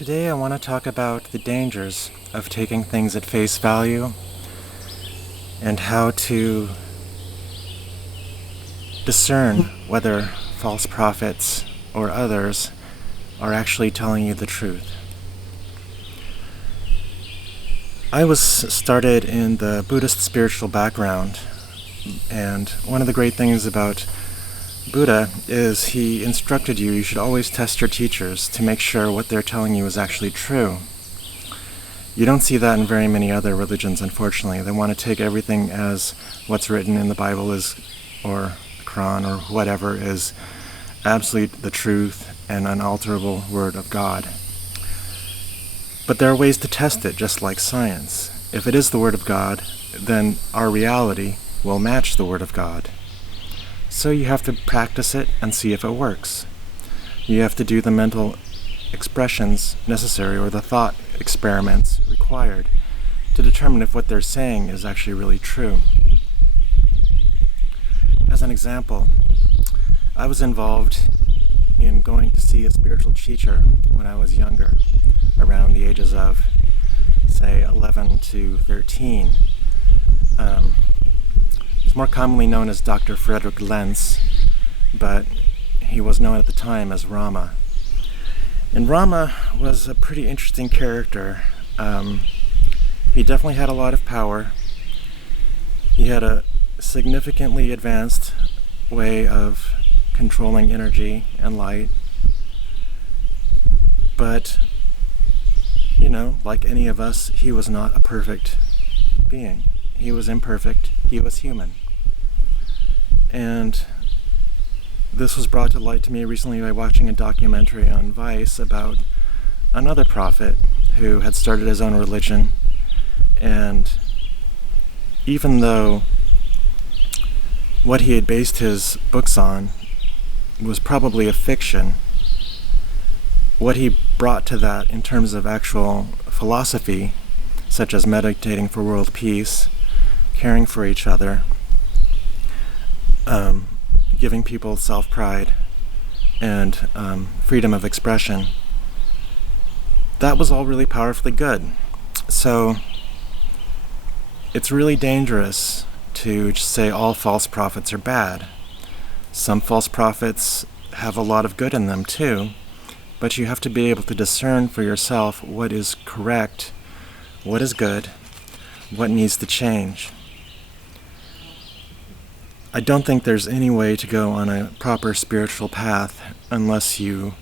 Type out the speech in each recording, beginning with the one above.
Today I want to talk about the dangers of taking things at face value and how to discern whether false prophets or others are actually telling you the truth. I was started in the Buddhist spiritual background, and one of the great things about Buddha is he instructed you should always test your teachers to make sure what they're telling you is actually true. You don't see that in very many other religions, unfortunately. They want to take everything as what's written in the Bible is, or the Quran, or whatever is absolute the truth and unalterable word of God. But there are ways to test it, just like science. If it is the word of God, then our reality will match the word of God. So you have to practice it and see if it works. You have to do the mental expressions necessary, or the thought experiments required, to determine if what they're saying is actually really true. As an example, I was involved in going to see a spiritual teacher when I was younger, around the ages of, say, 11 to 13. He's more commonly known as Dr. Frederick Lenz, but he was known at the time as Rama. And Rama was a pretty interesting character. He definitely had a lot of power. He had a significantly advanced way of controlling energy and light. But, like any of us, he was not a perfect being. He was imperfect. He was human. And this was brought to light to me recently by watching a documentary on Vice about another prophet who had started his own religion. And even though what he had based his books on was probably a fiction, what he brought to that in terms of actual philosophy, such as meditating for world peace, caring for each other, giving people self-pride, and freedom of expression, that was all really powerfully good. So it's really dangerous to just say all false prophets are bad. Some false prophets have a lot of good in them too, but you have to be able to discern for yourself what is correct, what is good, what needs to change. I don't think there's any way to go on a proper spiritual path unless you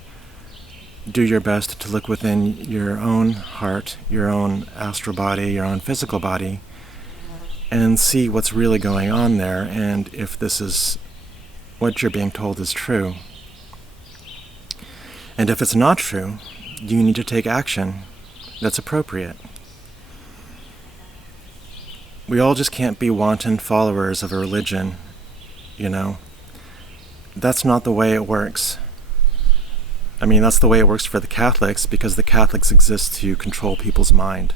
do your best to look within your own heart, your own astral body, your own physical body, and see what's really going on there, and if this is what you're being told is true. And if it's not true, you need to take action that's appropriate. We all just can't be wanton followers of a religion. That's not the way it works. I mean, that's the way it works for the Catholics, because the Catholics exist to control people's mind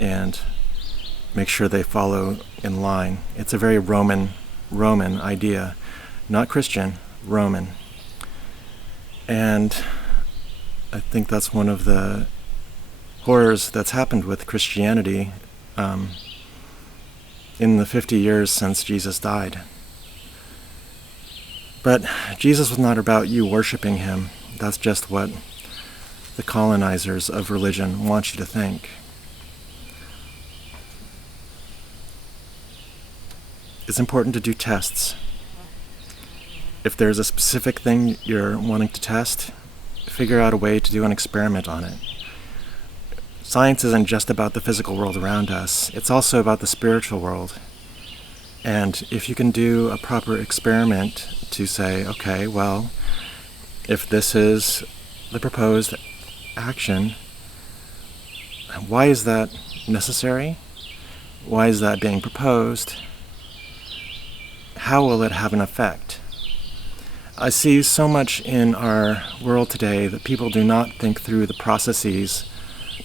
and make sure they follow in line. It's a very Roman idea, not Christian, Roman. And I think that's one of the horrors that's happened with Christianity in the 50 years since Jesus died. But Jesus was not about you worshiping him. That's just what the colonizers of religion want you to think. It's important to do tests. If there's a specific thing you're wanting to test, figure out a way to do an experiment on it. Science isn't just about the physical world around us. It's also about the spiritual world. And if you can do a proper experiment to say, okay, well, if this is the proposed action, why is that necessary? Why is that being proposed? How will it have an effect? I see so much in our world today that people do not think through the processes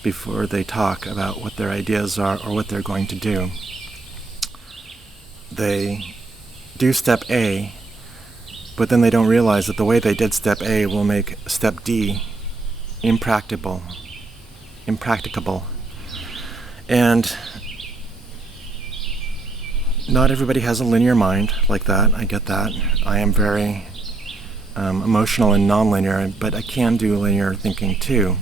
before they talk about what their ideas are or what they're going to do. They do step A, but then they don't realize that the way they did step A will make step D impracticable impracticable. And not everybody has a linear mind like that. I get that. I am very emotional and non-linear, but I can do linear thinking too.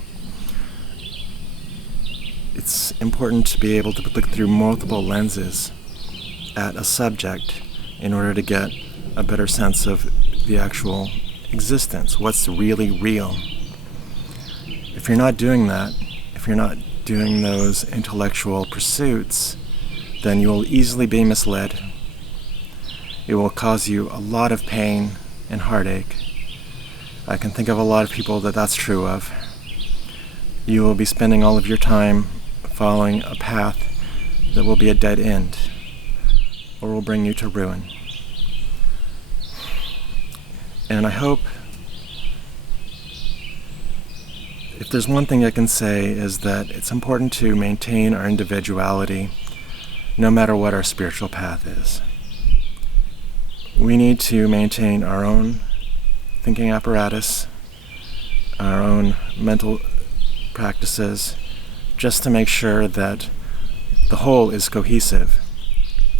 It's important to be able to look through multiple lenses at a subject in order to get a better sense of the actual existence, what's really real. If you're not doing that, if you're not doing those intellectual pursuits, then you will easily be misled. It will cause you a lot of pain and heartache. I can think of a lot of people that that's true of. You will be spending all of your time following a path that will be a dead end or will bring you to ruin. And I hope, if there's one thing I can say, is that it's important to maintain our individuality no matter what our spiritual path is. We need to maintain our own thinking apparatus, our own mental practices, just to make sure that the whole is cohesive.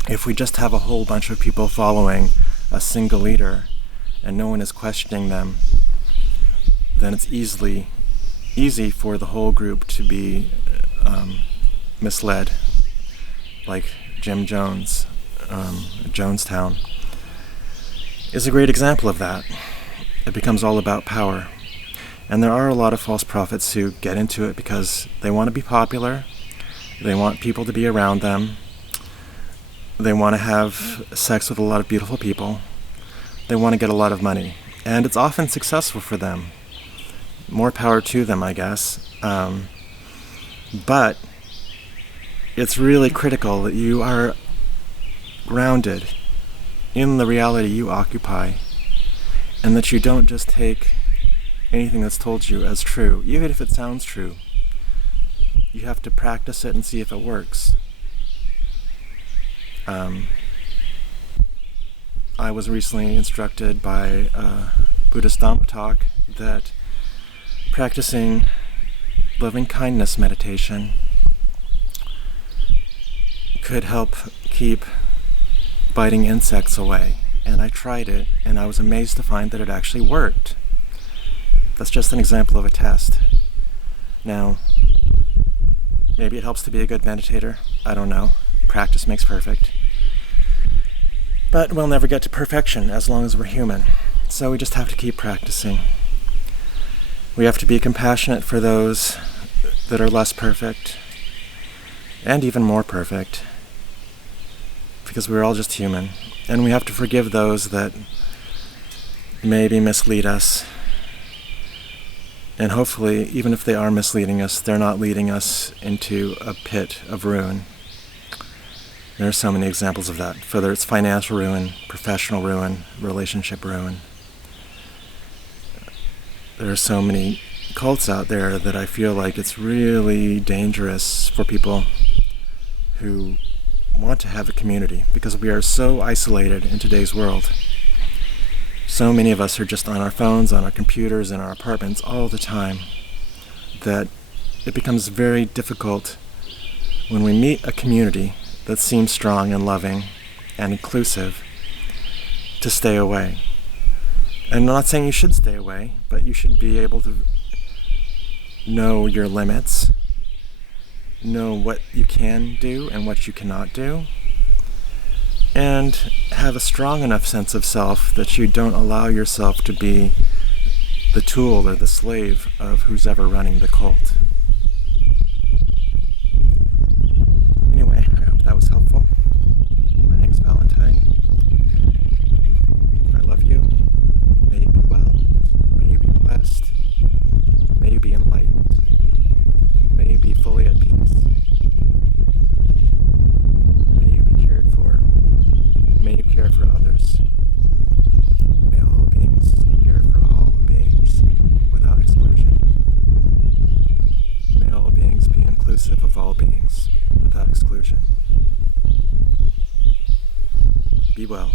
If we just have a whole bunch of people following a single leader and no one is questioning them, then it's easy for the whole group to be misled, like Jim Jones, Jonestown, is a great example of that. It becomes all about power. And there are a lot of false prophets who get into it because they want to be popular, they want people to be around them, they want to have sex with a lot of beautiful people, they want to get a lot of money. And it's often successful for them. More power to them, I guess. But it's really critical that you are grounded in the reality you occupy, and that you don't just take anything that's told you as true, even if it sounds true. You have to practice it and see if it works. I was recently instructed by a Buddhist Dhamma talk that practicing loving kindness meditation could help keep biting insects away. And I tried it, and I was amazed to find that it actually worked. That's just an example of a test. Now, maybe it helps to be a good meditator. I don't know. Practice makes perfect. But we'll never get to perfection as long as we're human. So we just have to keep practicing. We have to be compassionate for those that are less perfect, and even more perfect, because we're all just human. And we have to forgive those that maybe mislead us. And hopefully, even if they are misleading us, they're not leading us into a pit of ruin. There are so many examples of that, whether it's financial ruin, professional ruin, relationship ruin. There are so many cults out there that I feel like it's really dangerous for people who want to have a community, because we are so isolated in today's world. So many of us are just on our phones, on our computers, in our apartments all the time, that it becomes very difficult when we meet a community that seems strong and loving and inclusive to stay away. And I'm not saying you should stay away, but you should be able to know your limits, know what you can do and what you cannot do, and have a strong enough sense of self that you don't allow yourself to be the tool or the slave of who's ever running the cult. Anyway, I hope that was helpful. My name's Valentine. I love you. May you be well. May you be blessed. May you be enlightened. May you be fully at peace. May you be cared for. May you care for others. May all beings care for all beings without exclusion. May all beings be inclusive of all beings without exclusion. Be well.